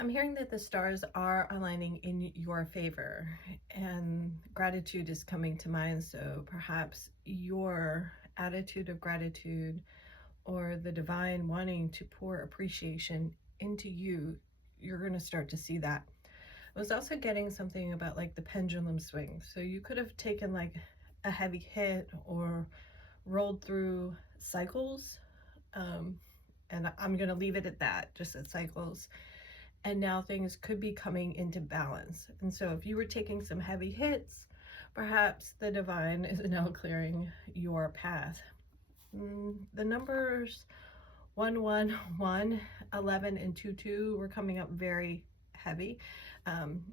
I'm hearing that the stars are aligning in your favor and gratitude is coming to mind. So perhaps your attitude of gratitude or the divine wanting to pour appreciation into you, you're going to start to see that. I was also getting something about like the pendulum swing. So you could have taken like a heavy hit or rolled through cycles. Um, and I'm going to leave it at that, just at cycles. And now things could be coming into balance. And so if you were taking some heavy hits, perhaps the divine is now clearing your path. The numbers 111, 11, and 22 were coming up very heavy.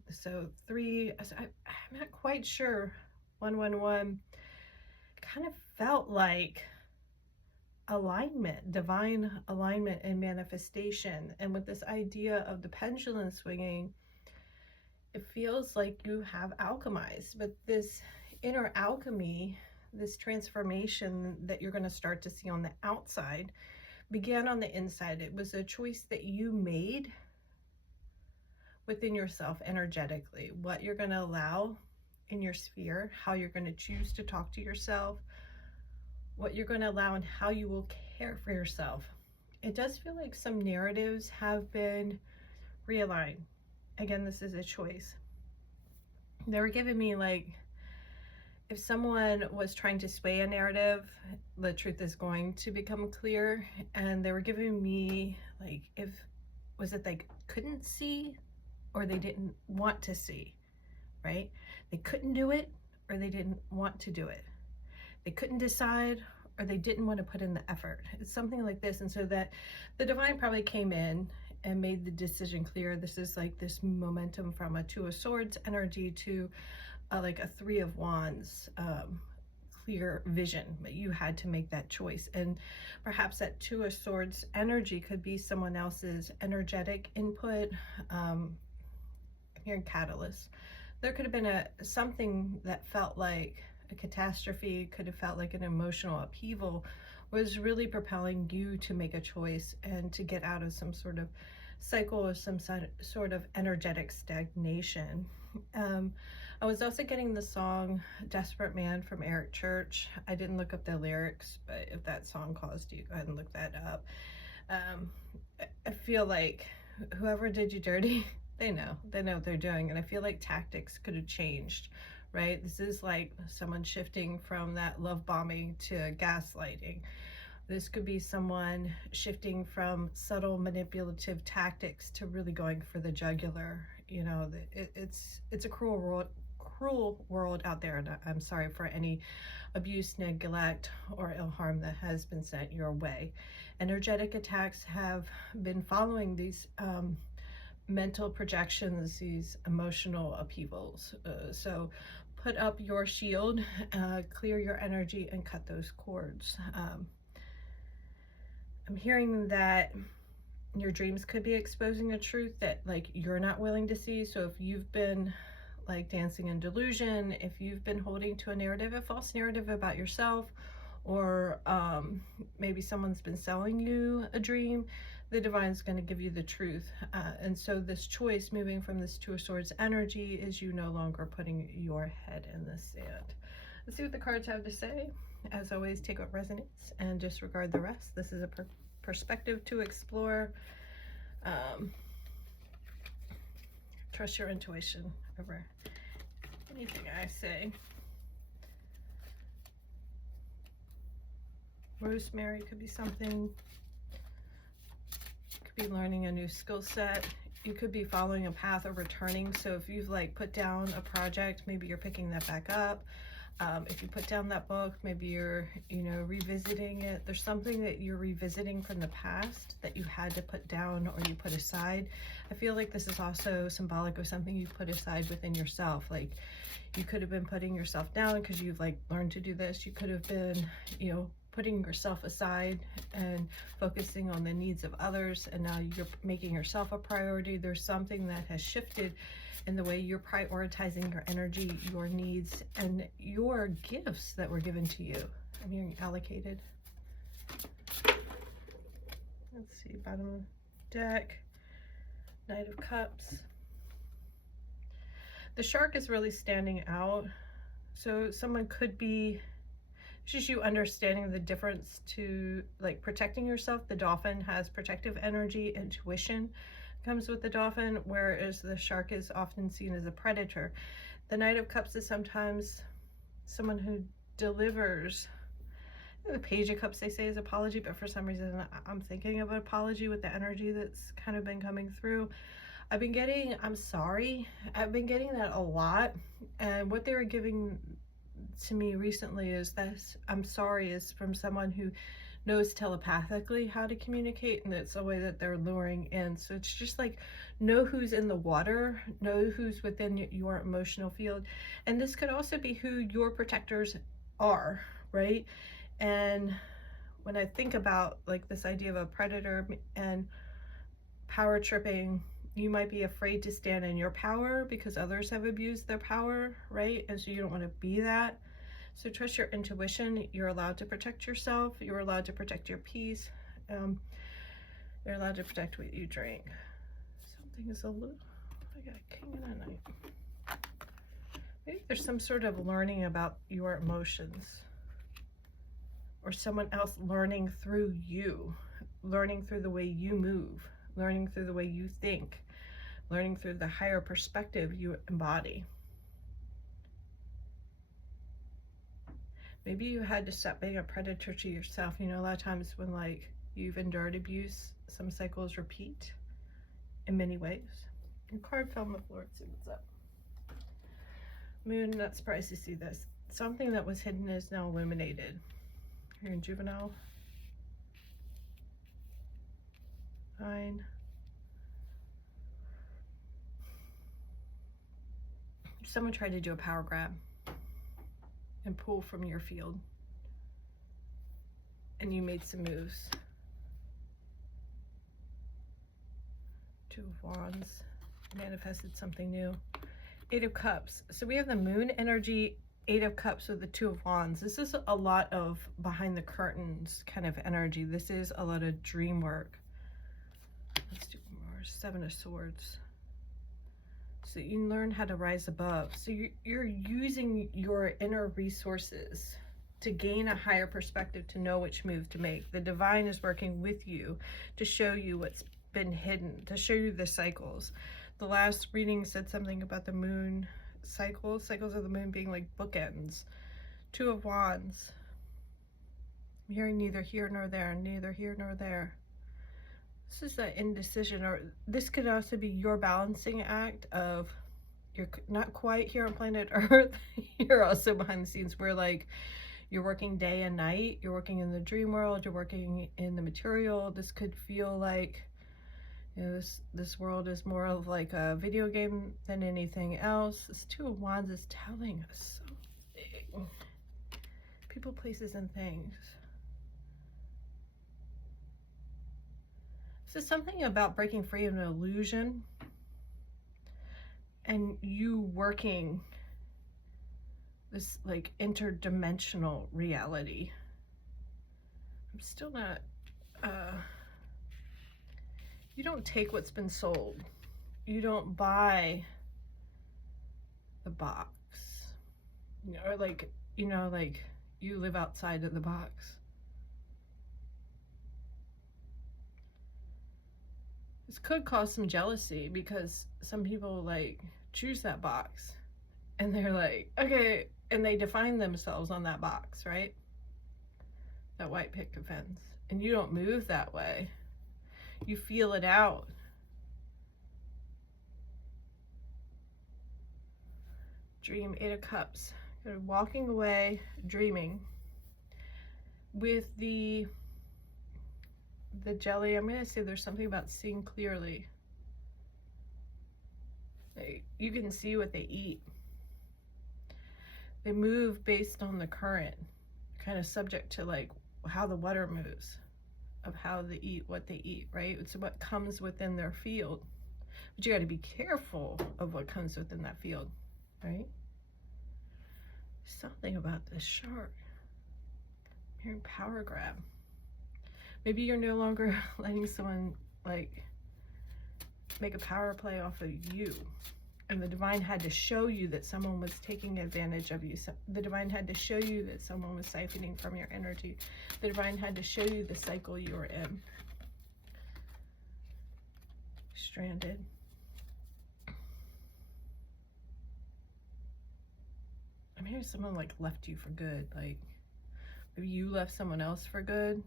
So 3, I'm not quite sure. 111 kind of felt like alignment, divine alignment and manifestation. And with this idea of the pendulum swinging, it feels like you have alchemized, but this inner alchemy, this transformation that you're going to start to see on the outside began on the inside. It was a choice that you made within yourself energetically, what you're going to allow in your sphere, how you're going to choose to talk to yourself, what you're going to allow, and how you will care for yourself. It does feel like some narratives have been realigned. Again, this is a choice. They were giving me like, if someone was trying to sway a narrative, the truth is going to become clear. And they were giving me like, was it like couldn't see or they didn't want to see, right? They couldn't do it or they didn't want to do it. They couldn't decide or they didn't want to put in the effort. It's something like this. And so that the divine probably came in and made the decision clear. This is like this momentum from a 2 of Swords energy to like a 3 of Wands, clear vision, but you had to make that choice. And perhaps that 2 of Swords energy could be someone else's energetic input. I'm hearing catalyst. There could have been something that felt like a catastrophe, could have felt like an emotional upheaval, was really propelling you to make a choice and to get out of some sort of cycle or some sort of energetic stagnation. I was also getting the song Desperate Man from Eric Church. I didn't look up the lyrics, but if that song caused you, go ahead and look that up. I feel like whoever did you dirty, they know what they're doing. And I feel like tactics could have changed, right? This is like someone shifting from that love bombing to gaslighting. This could be someone shifting from subtle manipulative tactics to really going for the jugular. You know, it's a cruel world out there, and I'm sorry for any abuse, neglect, or ill harm that has been sent your way. Energetic attacks have been following these mental projections, these emotional upheavals. So put up your shield, clear your energy, and cut those cords. I'm hearing that your dreams could be exposing a truth that like you're not willing to see. So if you've been like dancing in delusion, if you've been holding to a false narrative about yourself, or maybe someone's been selling you a dream, the divine is going to give you the truth. And so this choice, moving from this 2 of Swords energy, is you no longer putting your head in the sand. Let's see what the cards have to say. As always, take what resonates and disregard the rest. This is a perspective to explore. Trust your intuition over anything I say. Rosemary could be something. Could be learning a new skill set. You could be following a path or returning. So if you've like put down a project, maybe you're picking that back up. If you put down that book, maybe you're, revisiting it. There's something that you're revisiting from the past that you had to put down or you put aside. I feel like this is also symbolic of something you put aside within yourself. Like you could have been putting yourself down because you've like learned to do this. You could have been, putting yourself aside and focusing on the needs of others, and now you're making yourself a priority. There's something that has shifted in the way you're prioritizing your energy, your needs, and your gifts that were given to you. I'm hearing allocated. Let's see, bottom of the deck. Knight of Cups. The shark is really standing out. So someone could be, it's just you understanding the difference to like protecting yourself. The dolphin has protective energy, intuition comes with the dolphin, whereas the shark is often seen as a predator. The Knight of Cups is sometimes someone who delivers. The Page of Cups they say is apology, but for some reason I'm thinking of an apology with the energy that's kind of been coming through. I've been getting I'm sorry. I've been getting that a lot, and what they were giving to me recently is this I'm sorry is from someone who knows telepathically how to communicate, and it's a way that they're luring in. So it's just like, know who's in the water, know who's within your emotional field. And this could also be who your protectors are, right? And when I think about like this idea of a predator and power tripping, you might be afraid to stand in your power because others have abused their power, right? And so you don't want to be that. So trust your intuition. You're allowed to protect yourself. You're allowed to protect your peace. You're allowed to protect what you drink. Something is a little, I got a king and a knight. Maybe there's some sort of learning about your emotions, or someone else learning through you, learning through the way you move, learning through the way you think, learning through the higher perspective you embody. Maybe you had to stop being a predator to yourself. You know, a lot of times when like you've endured abuse, some cycles repeat in many ways. And card fell on the floor. Let's see what's up. Moon, not surprised to see this. Something that was hidden is now illuminated. You're in juvenile. Fine. Someone tried to do a power grab and pull from your field, and you made some moves. Two of Wands, manifested something new. Eight of Cups. So we have the moon energy, Eight of Cups with the Two of Wands. This is a lot of behind the curtains kind of energy. This is a lot of dream work. Let's do more. Seven of Swords. So you can learn how to rise above. So you're using your inner resources to gain a higher perspective, to know which move to make. The divine is working with you to show you what's been hidden, to show you the cycles. The last reading said something about the moon cycles of the moon being like bookends. Two of Wands. I'm hearing neither here nor there, neither here nor there. This is that indecision, or this could also be your balancing act of you're not quite here on planet Earth. You're also behind the scenes where like you're working day and night. You're working in the dream world. You're working in the material. This could feel like, you know, this world is more of like a video game than anything else. This Two of Wands is telling us something. People, places, and things. This is something about breaking free of an illusion and you working this like interdimensional reality. I'm still not, you don't take what's been sold. You don't buy the box, or like, you know, like you live outside of the box. This could cause some jealousy because some people like choose that box and they're like, okay, and they define themselves on that box, right? That white picket fence. And you don't move that way. You feel it out. Dream, Eight of Cups. You're walking away, dreaming. With the jelly, I'm going to say there's something about seeing clearly. You can see what they eat. They move based on the current, kind of subject to like how the water moves, of how they eat, what they eat, right? It's what comes within their field. But you got to be careful of what comes within that field, right? Something about this shark. I'm hearing power grab. Maybe you're no longer letting someone like make a power play off of you. And the divine had to show you that someone was taking advantage of you. So the divine had to show you that someone was siphoning from your energy. The divine had to show you the cycle you were in. Stranded. I'm hearing someone like left you for good. Like maybe you left someone else for good.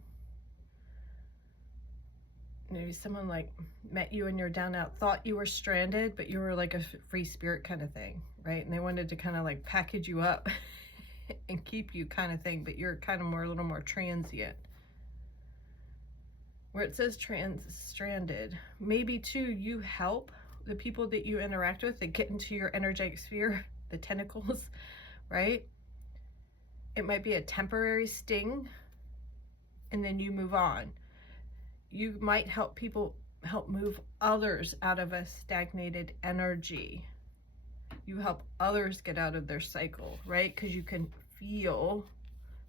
Maybe someone like met you and you're down out, thought you were stranded, but you were like a free spirit kind of thing, right? And they wanted to kind of like package you up and keep you kind of thing, but you're kind of more, a little more transient. Where it says stranded, maybe too, you help the people that you interact with that get into your energetic sphere, the tentacles, right? It might be a temporary sting and then you move on. You might help people, help move others out of a stagnated energy. You help others get out of their cycle, right? Because you can feel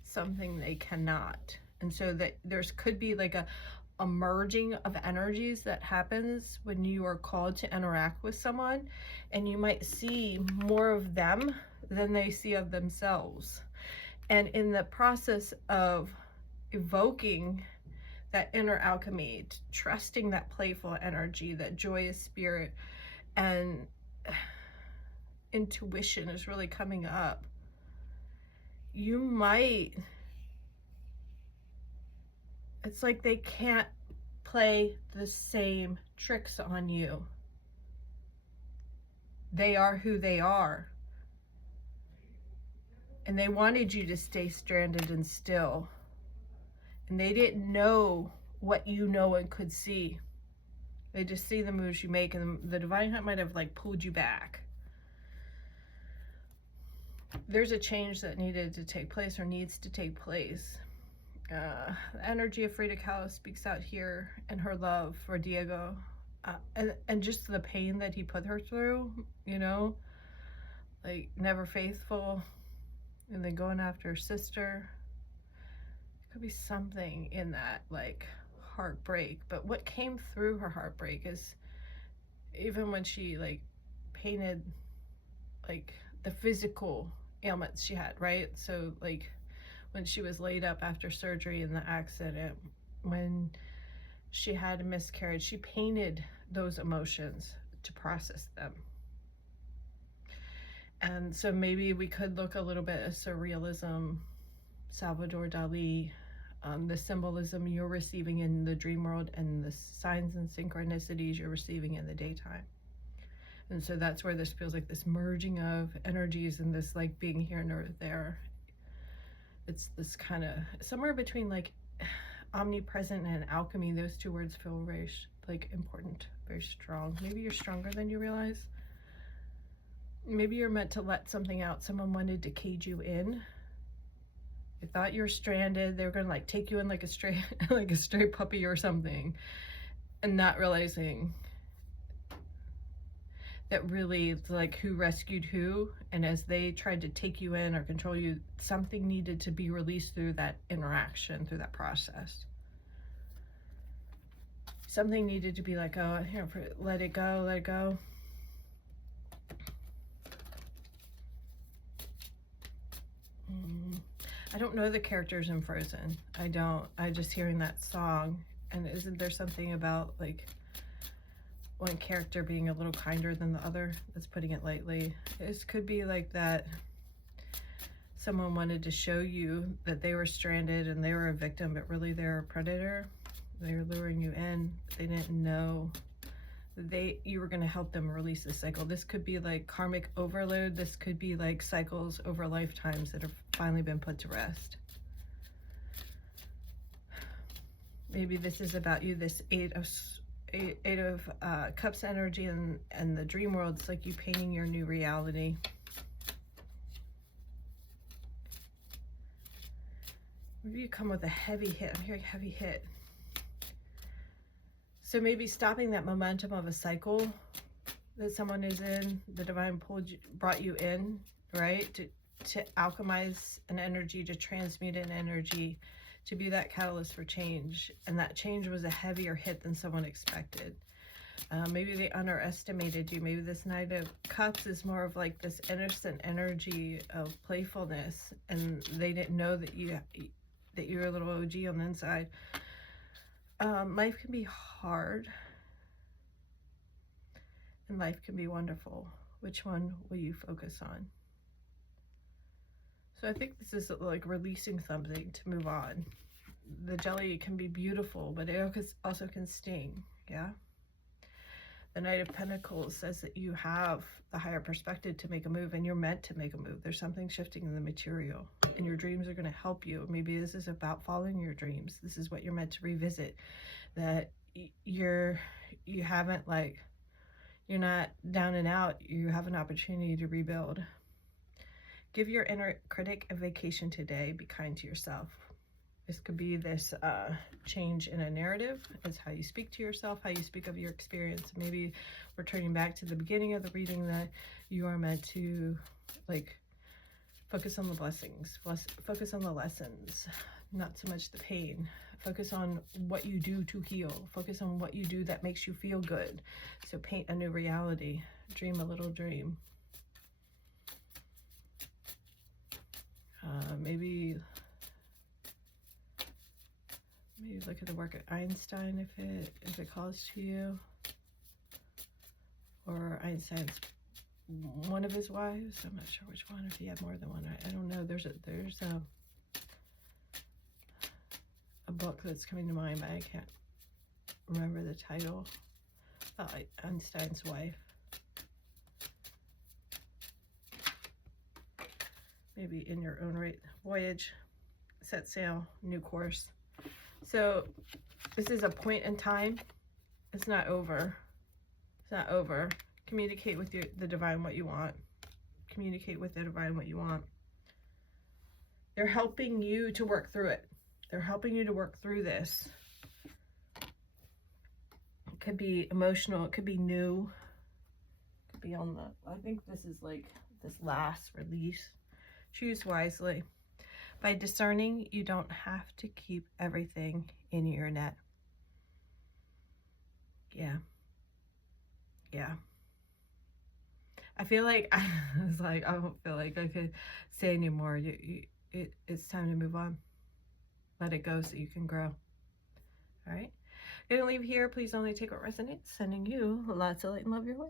something they cannot. And so that there's could be like a merging of energies that happens when you are called to interact with someone, and you might see more of them than they see of themselves. And in the process of evoking that inner alchemy, trusting that playful energy, that joyous spirit, and intuition is really coming up, you might, it's like they can't play the same tricks on you. They are who they are. And they wanted you to stay stranded and still. And they didn't know what you know and could see. They just see the moves you make, and the divine might have like pulled you back. There's a change that needed to take place or needs to take place. The energy of Frida Kahlo speaks out here, and her love for Diego, and just the pain that he put her through, you know, like never faithful, and then going after her sister. Could be something in that, like heartbreak. But what came through her heartbreak is, even when she like painted like the physical ailments she had, right? So like when she was laid up after surgery in the accident, when she had a miscarriage, she painted those emotions to process them. And so maybe we could look a little bit at surrealism, Salvador Dali, the symbolism you're receiving in the dream world, and the signs and synchronicities you're receiving in the daytime. And so that's where this feels like this merging of energies and this like being here and there. It's this kind of somewhere between like omnipresent and alchemy. Those two words feel very like important, very strong. Maybe you're stronger than you realize. Maybe you're meant to let something out. Someone wanted to cage you in. They thought you were stranded. They were gonna like take you in like a stray like a stray puppy or something, and not realizing that really like who rescued who. And as they tried to take you in or control you, something needed to be released through that interaction, through that process. Something needed to be like, oh, here, let it go, let it go. I don't know the characters in Frozen. I don't. I just hearing that song. And isn't there something about like one character being a little kinder than the other? That's putting it lightly. This could be like that someone wanted to show you that they were stranded and they were a victim, but really they're a predator. They were luring you in. They didn't know that you were going to help them release the cycle. This could be like karmic overload. This could be like cycles over lifetimes that have finally been put to rest. Maybe this is about you, this eight of cups energy and the dream world. It's like you painting your new reality. Maybe you come with a heavy hit. I'm hearing heavy hit. So maybe stopping that momentum of a cycle that someone is in, the divine brought you in, right? To alchemize an energy, to transmute an energy, to be that catalyst for change. And that change was a heavier hit than someone expected. Maybe they underestimated you. Maybe this Knight of Cups is more of like this innocent energy of playfulness, and they didn't know that you're a little OG on the inside. Life can be hard, and life can be wonderful. Which one will you focus on? So I think this is like releasing something to move on. The jelly can be beautiful, but it also can sting. Yeah. The Knight of Pentacles says that you have the higher perspective to make a move, and you're meant to make a move. There's something shifting in the material, and your dreams are going to help you. Maybe this is about following your dreams. This is what you're meant to revisit. That you're not down and out. You have an opportunity to rebuild. Give your inner critic a vacation today. Be kind to yourself. This could be this change in a narrative. It's how you speak to yourself, how you speak of your experience. Maybe we're turning back to the beginning of the reading, that you are meant to like focus on the blessings, focus on the lessons, not so much the pain. Focus on what you do to heal. Focus on what you do that makes you feel good. So paint a new reality. Dream a little dream. Maybe look at the work of Einstein if it calls to you, or Einstein's one of his wives. I'm not sure which one, if he had more than one. I don't know. There's a book that's coming to mind, but I can't remember the title. Einstein's wife. Maybe in your own right. Voyage, set sail, new course. So this is a point in time. It's not over. It's not over. Communicate with the divine what you want. Communicate with the divine what you want. They're helping you to work through it. They're helping you to work through this. It could be emotional. It could be new. It could be on the, I think this is like this last release. Choose wisely. By discerning, you don't have to keep everything in your net. Yeah. Yeah. I feel like I don't feel like I could say anymore. It's time to move on. Let it go so you can grow. All right. Gonna leave here. Please only take what resonates. Sending you lots of light and love your way.